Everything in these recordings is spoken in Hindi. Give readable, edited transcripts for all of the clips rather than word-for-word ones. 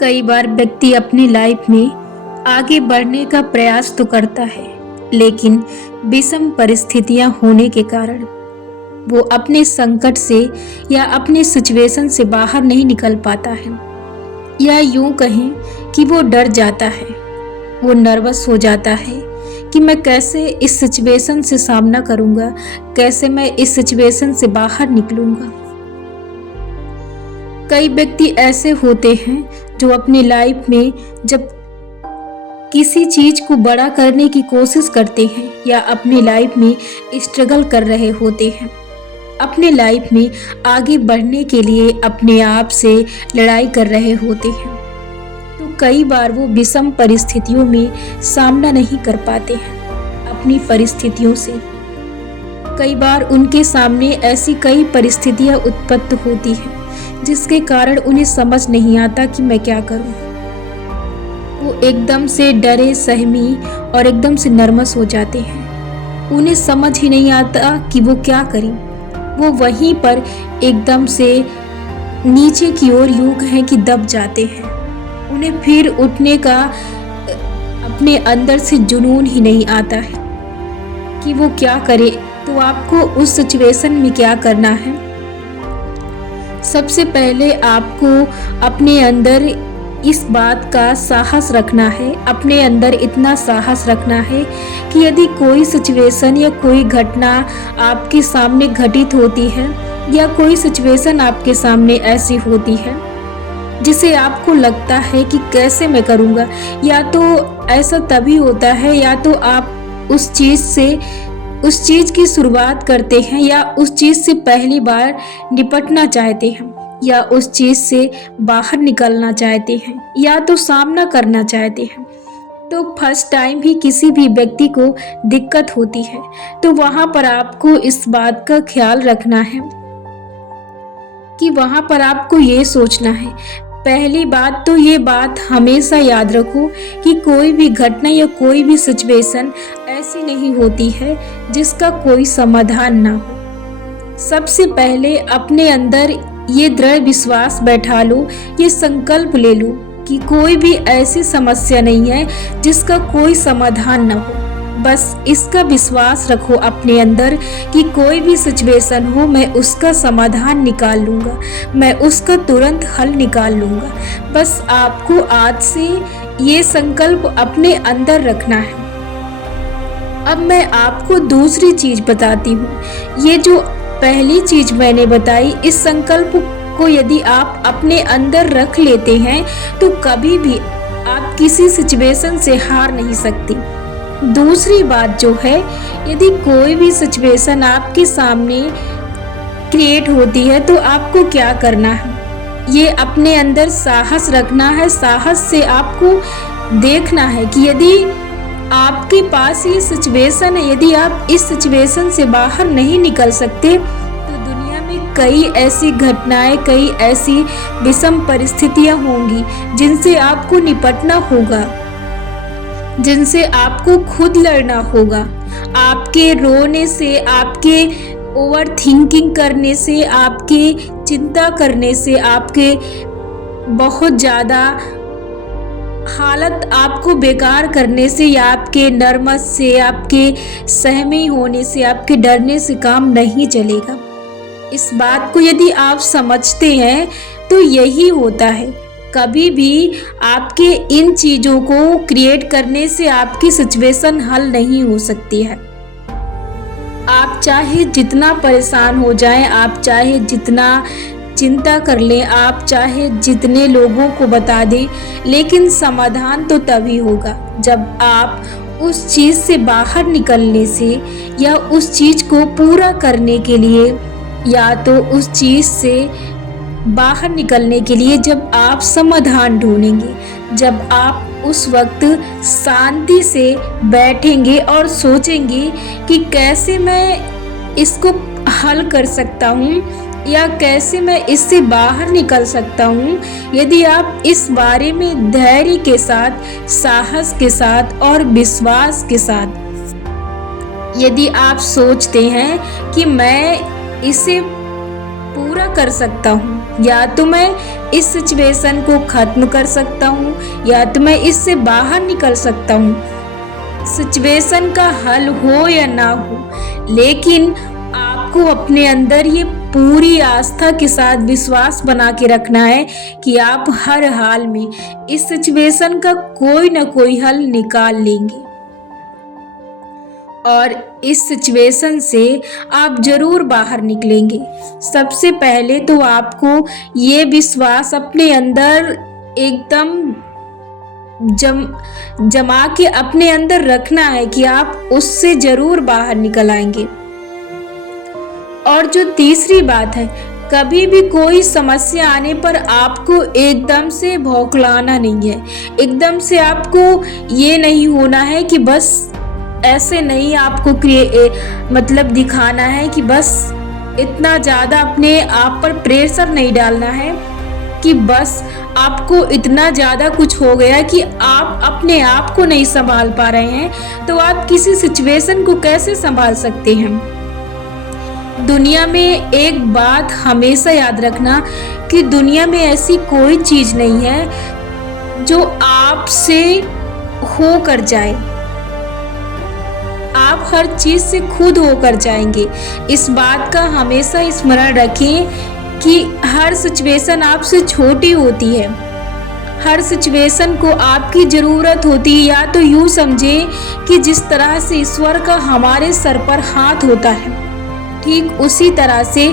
कई बार व्यक्ति अपनी लाइफ में आगे बढ़ने का प्रयास तो करता है, लेकिन विषम परिस्थितियां होने के कारण वो अपने संकट से या अपने सिचुएशन से बाहर नहीं निकल पाता है, या यूं कहें कि वो डर जाता है। वो नर्वस हो जाता है कि मैं कैसे इस सिचुएशन से सामना करूंगा, कैसे मैं इस सिचुएशन से बाहर निकलूंगा। कई व्यक्ति ऐसे होते हैं जो अपनी लाइफ में जब किसी चीज को बड़ा करने की कोशिश करते हैं या अपनी लाइफ में स्ट्रगल कर रहे होते हैं, अपने लाइफ में आगे बढ़ने के लिए अपने आप से लड़ाई कर रहे होते हैं, तो कई बार वो विषम परिस्थितियों में सामना नहीं कर पाते हैं अपनी परिस्थितियों से। कई बार उनके सामने ऐसी कई परिस्थितियां उत्पन्न होती हैं जिसके कारण उन्हें समझ नहीं आता कि मैं क्या करूं। वो एकदम से डरे सहमी और एकदम से नर्वस हो जाते हैं। उन्हें समझ ही नहीं आता कि वो क्या करें। वो वहीं पर एकदम से नीचे की ओर यूं कहें कि दब जाते हैं। उन्हें फिर उठने का अपने अंदर से जुनून ही नहीं आता है कि वो क्या करे। तो आपको उस सिचुएशन में क्या करना है? सबसे पहले आपको अपने अंदर इस बात का साहस रखना है, अपने अंदर इतना साहस रखना है कि यदि कोई सिचुएशन या कोई घटना आपके सामने घटित होती है या कोई सिचुएशन आपके सामने ऐसी होती है जिसे आपको लगता है कि कैसे मैं करूँगा, या तो ऐसा तभी होता है या तो आप उस चीज़ की शुरुआत करते हैं या उस चीज़ से पहली बार निपटना चाहते हैं या उस चीज़ से बाहर निकलना चाहते हैं या तो सामना करना चाहते हैं। तो फर्स्ट टाइम ही किसी भी व्यक्ति को दिक्कत होती है, तो वहाँ पर आपको इस बात का ख्याल रखना है कि वहाँ पर आपको ये सोचना है। पहली बात तो ये बात हमेशा याद रखो कि कोई भी घटना या कोई भी सिचुएशन ऐसी नहीं होती है जिसका कोई समाधान ना हो। सबसे पहले अपने अंदर ये दृढ़ विश्वास बैठा लो, ये संकल्प ले लो कि कोई भी ऐसी समस्या नहीं है जिसका कोई समाधान ना हो। बस इसका विश्वास रखो अपने अंदर कि कोई भी सिचुएशन हो मैं उसका समाधान निकाल लूँगा, मैं उसका तुरंत हल निकाल लूँगा। बस आपको आज से ये संकल्प अपने अंदर रखना है। अब मैं आपको दूसरी चीज़ बताती हूँ। ये जो पहली चीज़ मैंने बताई, इस संकल्प को यदि आप अपने अंदर रख लेते हैं तो कभी भी आप किसी सिचुएशन से हार नहीं सकते। दूसरी बात जो है, यदि कोई भी सिचुएशन आपके सामने क्रिएट होती है तो आपको क्या करना है? ये अपने अंदर साहस रखना है। साहस से आपको देखना है कि यदि आपके पास ये सिचुएशन है, यदि आप इस सिचुएशन से बाहर नहीं निकल सकते तो दुनिया में कई ऐसी घटनाएं, कई ऐसी विषम परिस्थितियां होंगी जिनसे आपको निपटना होगा, जिनसे आपको खुद लड़ना होगा। आपके रोने से, आपके ओवर थिंकिंग करने से, आपके चिंता करने से, आपके बहुत ज़्यादा हालत आपको बेकार करने से या आपके नर्वस से, आपके सहमे होने से, आपके डरने से काम नहीं चलेगा। इस बात को यदि आप समझते हैं तो यही होता है। कभी भी आपके इन चीज़ों को क्रिएट करने से आपकी सिचुएशन हल नहीं हो सकती है। आप चाहे जितना परेशान हो जाएं, आप चाहे जितना चिंता कर लें, आप चाहे जितने लोगों को बता दें, लेकिन समाधान तो तभी होगा जब आप उस चीज़ से बाहर निकलने से या उस चीज़ को पूरा करने के लिए या तो उस चीज़ से बाहर निकलने के लिए जब आप समाधान ढूंढेंगे, जब आप उस वक्त शांति से बैठेंगे और सोचेंगे कि कैसे मैं इसको हल कर सकता हूँ या कैसे मैं इससे बाहर निकल सकता हूँ। यदि आप इस बारे में धैर्य के साथ, साहस के साथ और विश्वास के साथ यदि आप सोचते हैं कि मैं इसे पूरा कर सकता हूँ, या तो मैं इस सिचुएशन को खत्म कर सकता हूँ, या तो मैं इससे बाहर निकल सकता हूँ। सिचुएशन का हल हो या ना हो, लेकिन आपको अपने अंदर ये पूरी आस्था के साथ विश्वास बना के रखना है कि आप हर हाल में इस सिचुएशन का कोई ना कोई हल निकाल लेंगे और इस सिचुएशन से आप जरूर बाहर निकलेंगे। सबसे पहले तो आपको ये विश्वास अपने अंदर एकदम जमा के अपने अंदर रखना है कि आप उससे जरूर बाहर निकल आएंगे। और जो तीसरी बात है, कभी भी कोई समस्या आने पर आपको एकदम से भौंकलाना नहीं है। एकदम से आपको ये नहीं होना है कि बस ऐसे नहीं, आपको मतलब दिखाना है कि बस इतना ज़्यादा अपने आप पर प्रेशर नहीं डालना है कि बस आपको इतना ज़्यादा कुछ हो गया कि आप अपने आप को नहीं संभाल पा रहे हैं। तो आप किसी सिचुएशन को कैसे संभाल सकते हैं? दुनिया में एक बात हमेशा याद रखना कि दुनिया में ऐसी कोई चीज़ नहीं है जो आपसे होकर जाए। आप हर चीज से खुद होकर जाएंगे। इस बात का हमेशा स्मरण रखें कि हर सिचुएशन आपसे छोटी होती है। हर सिचुएशन को आपकी ज़रूरत होती है, या तो यूँ समझें कि जिस तरह से ईश्वर का हमारे सर पर हाथ होता है, ठीक उसी तरह से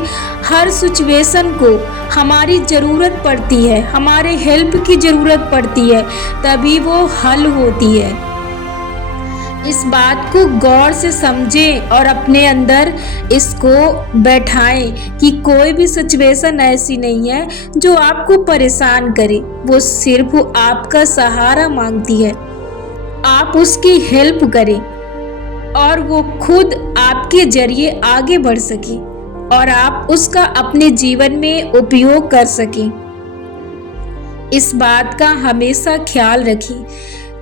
हर सिचुएशन को हमारी ज़रूरत पड़ती है, हमारे हेल्प की ज़रूरत पड़ती है, तभी वो हल होती है। इस बात को गौर से समझें और अपने अंदर इसको बैठाएं कि कोई भी सिचुएशन ऐसी नहीं है जो आपको परेशान करे। वो सिर्फ आपका सहारा मांगती है। आप उसकी हेल्प करें और वो खुद आपके जरिए आगे बढ़ सके और आप उसका अपने जीवन में उपयोग कर सकें। इस बात का हमेशा ख्याल रखें,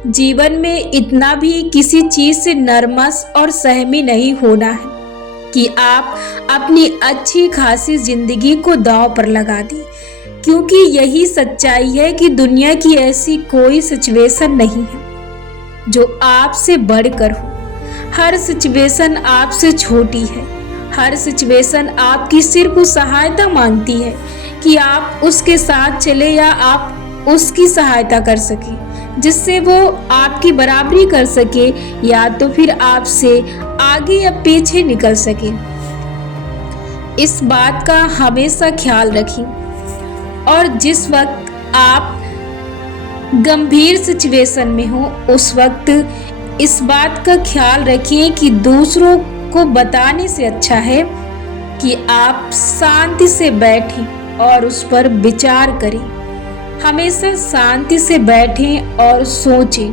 जीवन में इतना भी किसी चीज से नर्वस और सहमी नहीं होना है कि आप अपनी अच्छी खासी जिंदगी को दांव पर लगा दें, क्योंकि यही सच्चाई है कि दुनिया की ऐसी कोई सिचुएशन नहीं है जो आपसे बढ़कर हो। हर सिचुएशन आपसे छोटी है। हर सिचुएशन आपकी सिर्फ सहायता मांगती है कि आप उसके साथ चले या आप उसकी सहायता कर सके, जिससे वो आपकी बराबरी कर सके या तो फिर आपसे आगे या पीछे निकल सके। इस बात का हमेशा ख्याल रखें और जिस वक्त आप गंभीर सिचुएशन में हो उस वक्त इस बात का ख्याल रखिए कि दूसरों को बताने से अच्छा है कि आप शांति से बैठें और उस पर विचार करें। हमेशा शांति से बैठें और सोचें,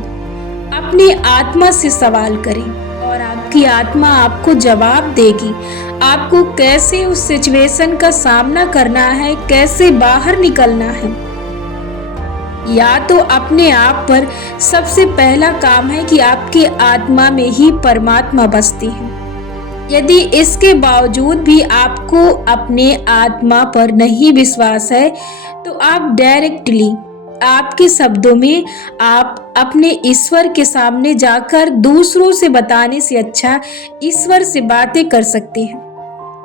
अपनी आत्मा से सवाल करें और आपकी आत्मा आपको जवाब देगी। आपको कैसे उस सिचुएशन का सामना करना है, कैसे बाहर निकलना है। या तो अपने आप पर सबसे पहला काम है कि आपके आत्मा में ही परमात्मा बसती है। यदि इसके बावजूद भी आपको अपने आत्मा पर नहीं विश्वास है तो आप डायरेक्टली आपके शब्दों में आप अपने ईश्वर के सामने जाकर दूसरों से बताने से अच्छा ईश्वर से बातें कर सकते हैं।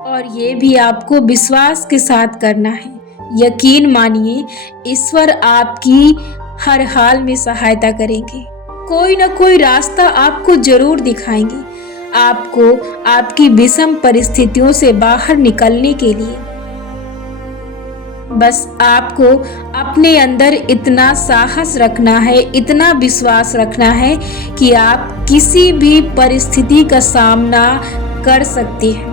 और ये भी आपको विश्वास के साथ करना है। यकीन मानिए, ईश्वर आपकी हर हाल में सहायता करेंगे। कोई ना कोई रास्ता आपको जरूर दिखाएंगे, आपको आपकी विषम परिस्थितियों से बाहर निकलने के लिए। बस आपको अपने अंदर इतना साहस रखना है, इतना विश्वास रखना है कि आप किसी भी परिस्थिति का सामना कर सकते हैं।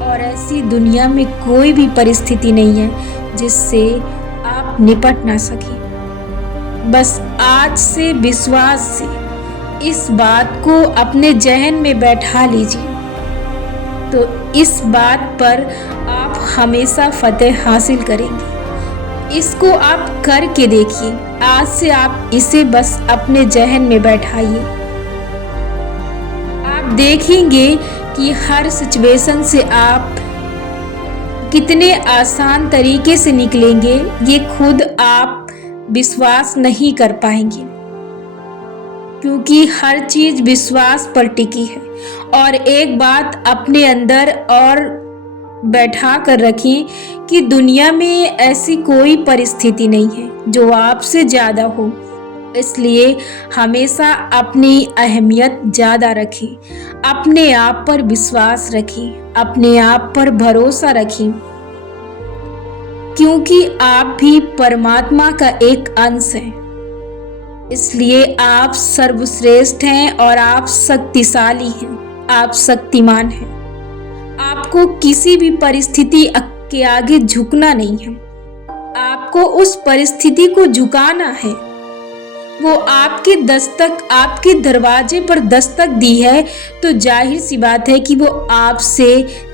और ऐसी दुनिया में कोई भी परिस्थिति नहीं है जिससे आप निपट ना सके। बस आज से विश्वास से इस बात को अपने जहन में बैठा लीजिए, तो इस बात पर आप हमेशा फतेह हासिल करेंगे। इसको आप करके देखिए। आज से आप इसे बस अपने जहन में बैठाइए। आप देखेंगे कि हर सिचुएशन से आप कितने आसान तरीके से निकलेंगे ये खुद आप विश्वास नहीं कर पाएंगे, क्योंकि हर चीज विश्वास पर टिकी है। और एक बात अपने अंदर और बैठा कर रखें कि दुनिया में ऐसी कोई परिस्थिति नहीं है जो आपसे ज्यादा हो, इसलिए हमेशा अपनी अहमियत ज्यादा रखें, अपने आप पर विश्वास रखें, अपने आप पर भरोसा रखें, क्योंकि आप भी परमात्मा का एक अंश हैं। इसलिए आप सर्वश्रेष्ठ हैं और आप शक्तिशाली हैं, आप शक्तिमान हैं। आपको किसी भी परिस्थिति के आगे झुकना नहीं है, आपको उस परिस्थिति को झुकाना है। वो आपके दरवाजे पर दस्तक दी है तो जाहिर सी बात है कि वो आपसे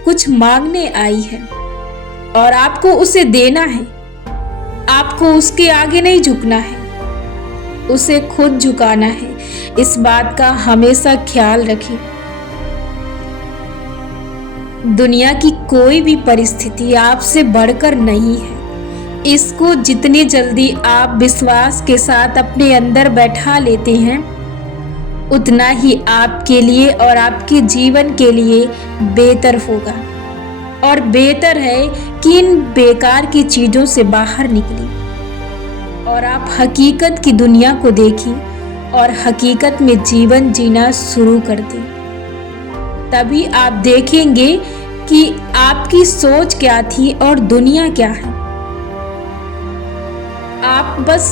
कुछ मांगने आई है और आपको उसे देना है। आपको उसके आगे नहीं झुकना है, उसे खुद झुकाना है। इस बात का हमेशा ख्याल रखें। दुनिया की कोई भी परिस्थिति आपसे बढ़कर नहीं है। इसको जितने जल्दी आप विश्वास के साथ अपने अंदर बैठा लेते हैं, उतना ही आपके लिए और आपके जीवन के लिए बेहतर होगा। और बेहतर है कि इन बेकार की चीजों से बाहर निकलें और आप हकीकत की दुनिया को देखें और हकीकत में जीवन जीना शुरू कर दें। तभी आप देखेंगे कि आपकी सोच क्या थी और दुनिया क्या है। आप बस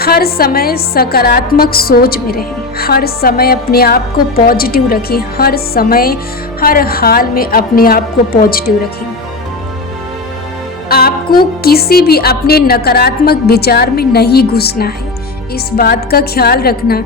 हर समय सकारात्मक सोच में रहें, हर समय अपने आप को पॉजिटिव रखें, हर समय हर हाल में अपने आप को पॉजिटिव रखें। आपको किसी भी अपने नकारात्मक विचार में नहीं घुसना है, इस बात का ख्याल रखना।